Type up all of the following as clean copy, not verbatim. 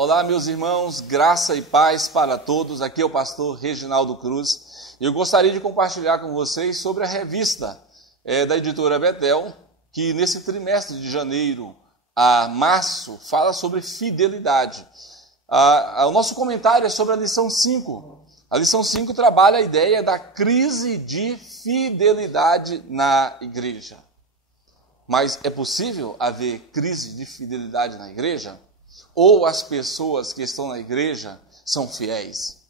Olá, meus irmãos, graça e paz para todos. Aqui é o pastor Reginaldo Cruz. Eu gostaria de compartilhar com vocês sobre a revista da editora Betel, que nesse trimestre de janeiro a março fala sobre fidelidade. O nosso comentário é sobre a lição 5. A lição 5 trabalha a ideia da crise de fidelidade na igreja. Mas é possível haver crise de fidelidade na igreja? Ou as pessoas que estão na igreja são fiéis?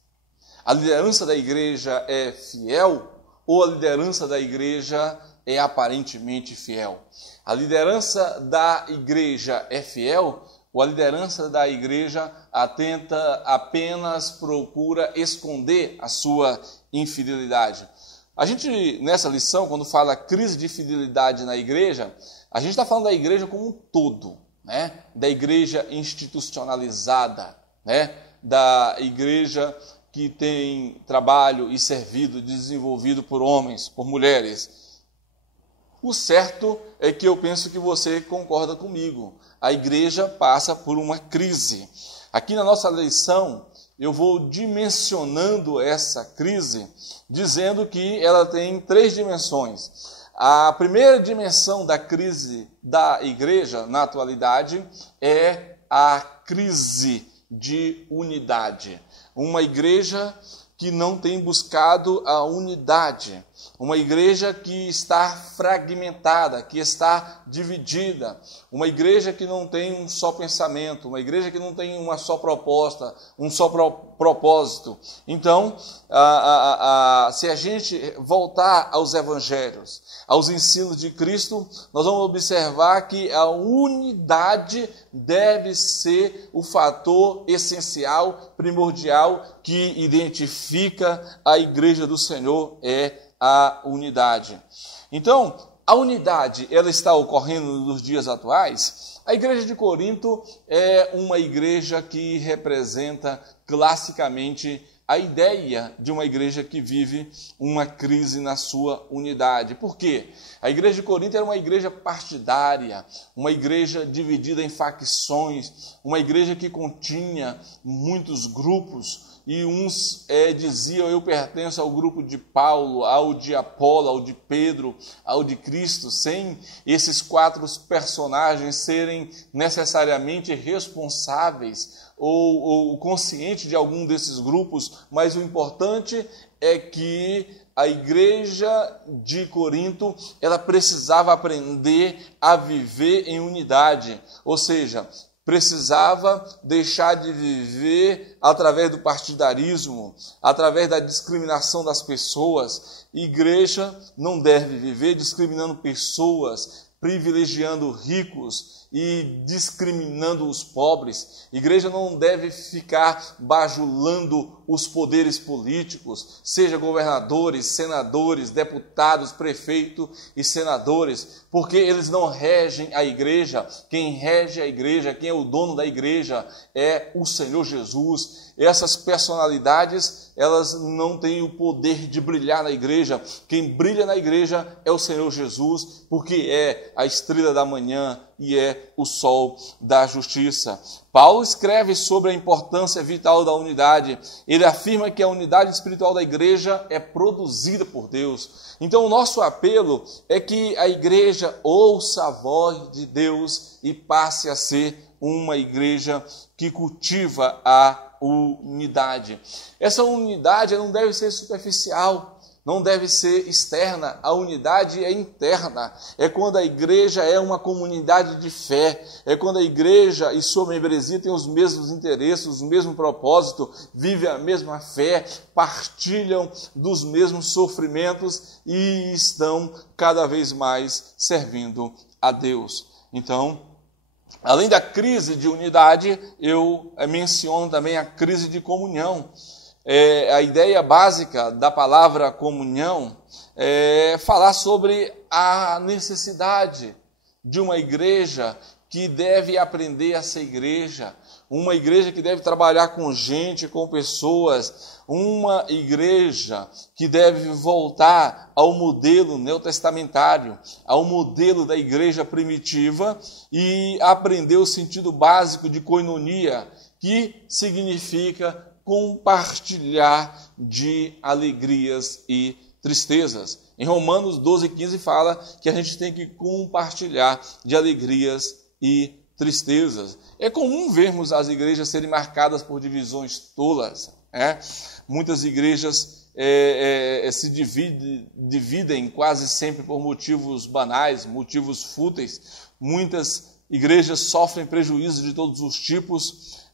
A liderança da igreja é fiel ou a liderança da igreja é aparentemente fiel? A liderança da igreja é fiel ou a liderança da igreja apenas procura esconder a sua infidelidade? A gente, nessa lição, quando fala crise de fidelidade na igreja, a gente está falando da igreja como um todo, né? Da igreja institucionalizada, né? Da igreja que tem trabalho e servido desenvolvido por homens, por mulheres. O certo é que eu penso que você concorda comigo. A igreja passa por uma crise. Aqui na nossa lição, eu vou dimensionando essa crise, dizendo que ela tem 3 dimensões. A primeira dimensão da crise da igreja na atualidade é a crise de unidade. Uma igreja que não tem buscado a unidade. Uma igreja que está fragmentada, que está dividida. Uma igreja que não tem um só pensamento, uma igreja que não tem uma só proposta, um só propósito. Então, se a gente voltar aos evangelhos, aos ensinos de Cristo, nós vamos observar que a unidade deve ser o fator essencial, primordial, que identifica a igreja do Senhor, é a unidade. Então, a unidade, ela está ocorrendo nos dias atuais. A igreja de Corinto é uma igreja que representa classicamente a ideia de uma igreja que vive uma crise na sua unidade. Por quê? A igreja de Corinto era uma igreja partidária, uma igreja dividida em facções, uma igreja que continha muitos grupos, e uns diziam, eu pertenço ao grupo de Paulo, ao de Apolo, ao de Pedro, ao de Cristo, sem esses 4 personagens serem necessariamente responsáveis ou conscientes de algum desses grupos, mas o importante é que a igreja de Corinto, ela precisava aprender a viver em unidade, ou seja, precisava deixar de viver através do partidarismo, através da discriminação das pessoas. Igreja não deve viver discriminando pessoas, privilegiando ricos e discriminando os pobres. Igreja não deve ficar bajulando os poderes políticos, seja governadores, senadores, deputados, prefeitos e senadores, porque eles não regem a igreja. Quem rege a igreja, quem é o dono da igreja é o Senhor Jesus. Essas personalidades, elas não têm o poder de brilhar na igreja. Quem brilha na igreja é o Senhor Jesus, porque é a estrela da manhã e é o sol da justiça. Paulo escreve sobre a importância vital da unidade. Ele afirma que a unidade espiritual da igreja é produzida por Deus. Então, o nosso apelo é que a igreja ouça a voz de Deus e passe a ser uma igreja que cultiva a unidade. Essa unidade não deve ser superficial, não deve ser externa. A unidade é interna. É quando a igreja é uma comunidade de fé. É quando a igreja e sua membresia têm os mesmos interesses, os mesmos propósitos, vivem a mesma fé, partilham dos mesmos sofrimentos e estão cada vez mais servindo a Deus. Então, além da crise de unidade, eu menciono também a crise de comunhão. A ideia básica da palavra comunhão é falar sobre a necessidade de uma igreja que deve aprender a ser igreja, uma igreja que deve trabalhar com gente, com pessoas, uma igreja que deve voltar ao modelo neotestamentário, ao modelo da igreja primitiva e aprender o sentido básico de koinonia, que significa compartilhar de alegrias e tristezas. Em Romanos 12:15 fala que a gente tem que compartilhar de alegrias e tristezas. É comum vermos as igrejas serem marcadas por divisões tolas. Muitas igrejas se dividem quase sempre por motivos banais, motivos fúteis. Muitas igrejas sofrem prejuízo de todos os tipos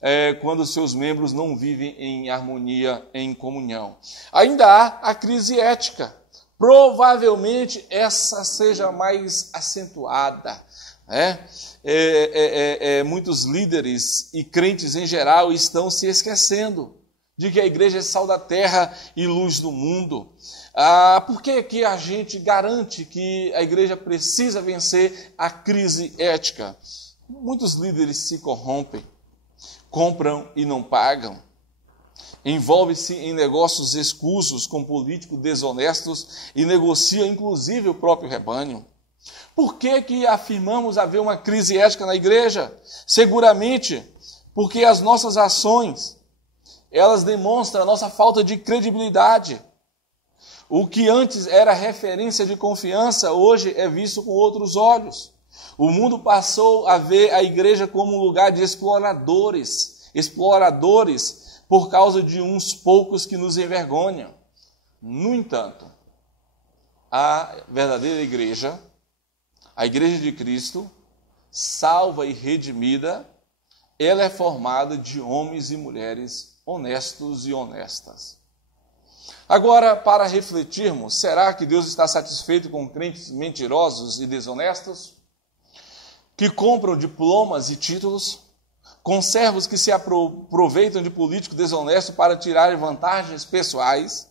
quando seus membros não vivem em harmonia, em comunhão. Ainda há a crise ética. Provavelmente essa seja mais acentuada. Muitos líderes e crentes em geral estão se esquecendo de que a igreja é sal da terra e luz do mundo. Por que a gente garante que a igreja precisa vencer a crise ética? Muitos líderes se corrompem, compram e não pagam, envolve-se em negócios escusos com políticos desonestos e negocia inclusive o próprio rebanho. Por que afirmamos haver uma crise ética na igreja? Seguramente porque as nossas ações, elas demonstram a nossa falta de credibilidade. O que antes era referência de confiança, hoje é visto com outros olhos. O mundo passou a ver a igreja como um lugar de exploradores por causa de uns poucos que nos envergonham. No entanto, a verdadeira igreja, a igreja de Cristo, salva e redimida, ela é formada de homens e mulheres honestos e honestas. Agora, para refletirmos, será que Deus está satisfeito com crentes mentirosos e desonestos? Que compram diplomas e títulos? Com servos que se aproveitam de políticos desonestos para tirar vantagens pessoais?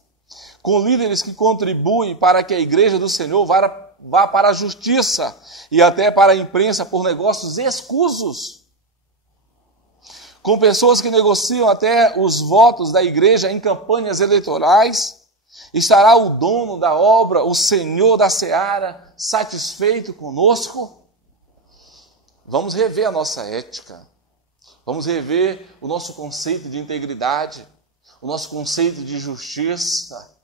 Com líderes que contribuem para que a igreja do Senhor vá para a justiça e até para a imprensa por negócios escusos? Com pessoas que negociam até os votos da igreja em campanhas eleitorais? Estará o dono da obra, o Senhor da seara, satisfeito conosco? Vamos rever a nossa ética. Vamos rever o nosso conceito de integridade, o nosso conceito de justiça.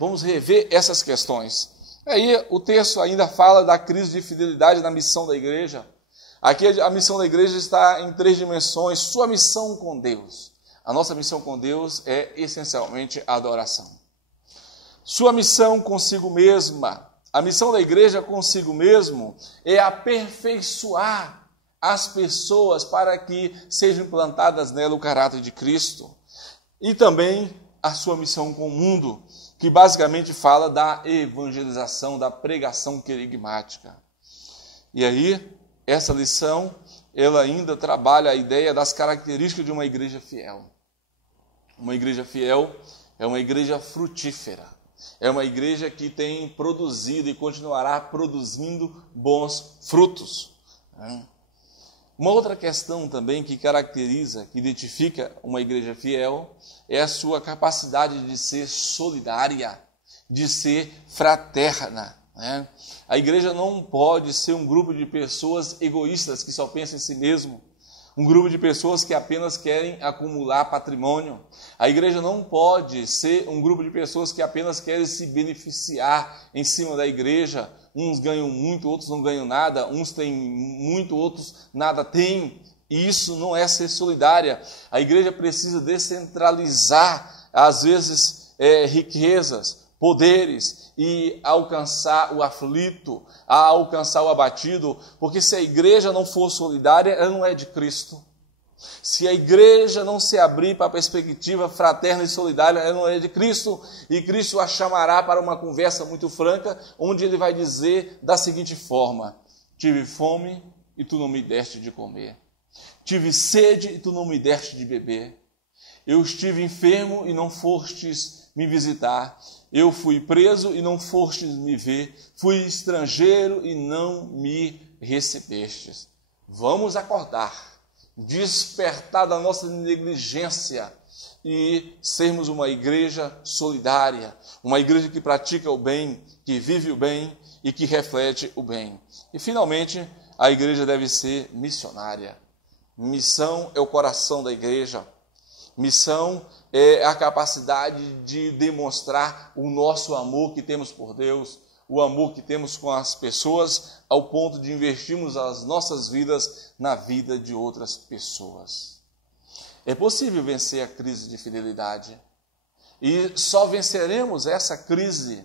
Vamos rever essas questões. Aí o texto ainda fala da crise de fidelidade na missão da igreja. Aqui a missão da igreja está em 3 dimensões. Sua missão com Deus. A nossa missão com Deus é essencialmente a adoração. Sua missão consigo mesma. A missão da igreja consigo mesmo é aperfeiçoar as pessoas para que sejam implantadas nela o caráter de Cristo. E também a sua missão com o mundo, que basicamente fala da evangelização, da pregação querigmática. E aí, essa lição, ela ainda trabalha a ideia das características de uma igreja fiel. Uma igreja fiel é uma igreja frutífera. É uma igreja que tem produzido e continuará produzindo bons frutos. Uma outra questão também que caracteriza, que identifica uma igreja fiel, é a sua capacidade de ser solidária, de ser fraterna. A igreja não pode ser um grupo de pessoas egoístas que só pensam em si mesmo, um grupo de pessoas que apenas querem acumular patrimônio. A igreja não pode ser um grupo de pessoas que apenas querem se beneficiar em cima da igreja. Uns ganham muito, outros não ganham nada, uns têm muito, outros nada têm. E isso não é ser solidária. A igreja precisa descentralizar, às vezes, riquezas, poderes, e alcançar o aflito, alcançar o abatido, porque se a igreja não for solidária, ela não é de Cristo. Se a igreja não se abrir para a perspectiva fraterna e solidária, ela não é de Cristo, e Cristo a chamará para uma conversa muito franca, onde ele vai dizer da seguinte forma: tive fome e tu não me deste de comer, tive sede e tu não me deste de beber, eu estive enfermo e não fostes me visitar, eu fui preso e não fostes me ver, fui estrangeiro e não me recebestes. Vamos acordar, despertar da nossa negligência e sermos uma igreja solidária, uma igreja que pratica o bem, que vive o bem e que reflete o bem. E, finalmente, a igreja deve ser missionária. Missão é o coração da igreja. Missão é a capacidade de demonstrar o nosso amor que temos por Deus, o amor que temos com as pessoas, ao ponto de investirmos as nossas vidas na vida de outras pessoas. É possível vencer a crise de fidelidade. E só venceremos essa crise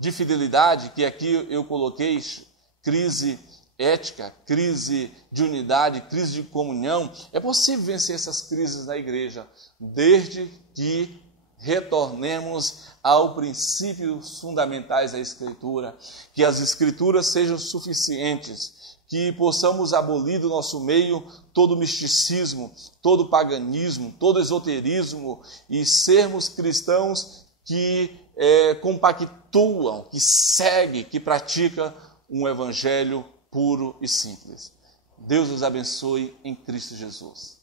de fidelidade, que aqui eu coloquei, crise ética, crise de unidade, crise de comunhão. É possível vencer essas crises na igreja, desde que retornemos aos princípios fundamentais da Escritura, que as Escrituras sejam suficientes, que possamos abolir do nosso meio todo misticismo, todo paganismo, todo esoterismo e sermos cristãos que compactuam, que seguem, que praticam um evangelho puro e simples. Deus os abençoe em Cristo Jesus.